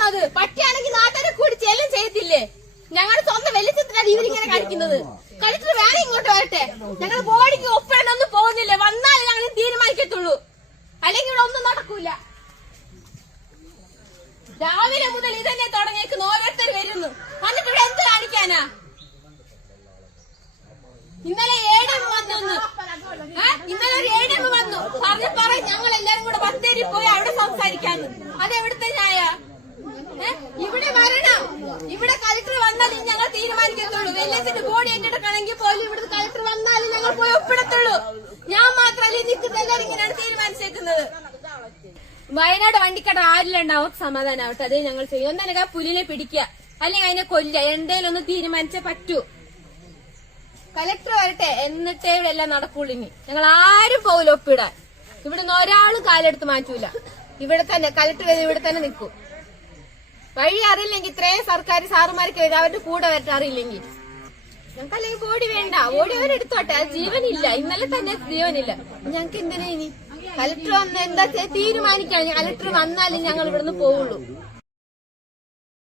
പട്ടിയാണോ അത്? പട്ടിയാണെങ്കിൽ നാട്ടുകാരെ കൂടി ചെല്ലും ചെയ്യത്തില്ലേ? ഞങ്ങളുടെ സ്വന്തം വെളിച്ചത്തിലാണ് ഇവരിങ്ങനെ കളിക്കുന്നത്. കളക്ടർ വേറെ ഇങ്ങോട്ട് വരട്ടെ. ഞങ്ങൾ ബോഡിക്ക് ഒപ്പിടാനൊന്നും പോകുന്നില്ല. വന്നാലേ ഞങ്ങൾ തീരുമാനിക്കത്തുള്ളൂ, അല്ലെങ്കിൽ ഇവിടെ ഒന്നും നടക്കൂല. രാവിലെ മുതൽ ഇതന്നെ തുടങ്ങിയേക്കുന്നു. ഓരോരുത്തർ വരുന്നു, എന്നിട്ട് ഇവിടെ എന്ത് കാണിക്കാനാ? ഇന്നലെ ADM വന്നു, ഇന്നലെ ഒരു ADM വന്നു പറയും ഞങ്ങൾ എല്ലാരും കൂടെ ബത്തേരി പോയി അവിടെ സംസാരിക്കാന്ന്. അതെവിടുത്തെ ന്യായ? ഇവിടെ വരണം, ഇവിടെ കളക്ടർ വന്നാലും ഞങ്ങൾ തീരുമാനിക്കത്തുള്ളൂ. വെല്ലത്തിന്റെ ബോഡി ഏറ്റെടുക്കണമെങ്കിൽ പോലും ഇവിടുത്തെ കളക്ടർ വന്നാലും ഞങ്ങൾ പോയി ഒപ്പിടത്തുള്ളൂ. ഞാൻ മാത്രമല്ല നിൽക്കുന്ന എല്ലാവരും ഇങ്ങനെയാണ് തീരുമാനിച്ചേക്കുന്നത്. വയനാട് വണ്ടിക്കട ആരിലുണ്ടാവും സമാധാനാവട്ടെ, അതേ ഞങ്ങൾ ചെയ്യും. ഒന്നല്ലെങ്കിൽ ആ പുലിനെ പിടിക്കുക, അല്ലെങ്കിൽ അതിനെ കൊല്ലുക. എന്തേലൊന്ന് തീരുമാനിച്ചേ പറ്റൂ. കളക്ടർ വരട്ടെ, എന്നിട്ടേ ഇവിടെ എല്ലാം നടക്കുള്ളൂ. ഇനി ഞങ്ങൾ ആരും പോകില്ല ഒപ്പിടാൻ. ഇവിടുന്ന് ഒരാളും കാലെടുത്ത് മാറ്റൂല. ഇവിടെ തന്നെ കളക്ടർ ഇവിടെ തന്നെ നിൽക്കും. വഴി അറിയില്ലെങ്കിൽ ഇത്രയും സർക്കാർ സാറുമാർക്ക് അവരുടെ കൂടെ വരട്ടെ. അറിയില്ലെങ്കിൽ ഞങ്ങൾക്ക് അല്ലെങ്കിൽ ബോഡി വേണ്ട, ബോഡി അവരെടുത്തോട്ടെ. അത് ജീവനില്ല, ഇന്നലെ തന്നെ ജീവനില്ല. ഞങ്ങൾക്ക് എന്തിനാ ഇനി? കളക്ടർ വന്ന് എന്താ തീരുമാനിക്കാൻ? കളക്ടർ വന്നാലും ഞങ്ങൾ ഇവിടുന്ന് പോവുള്ളൂ.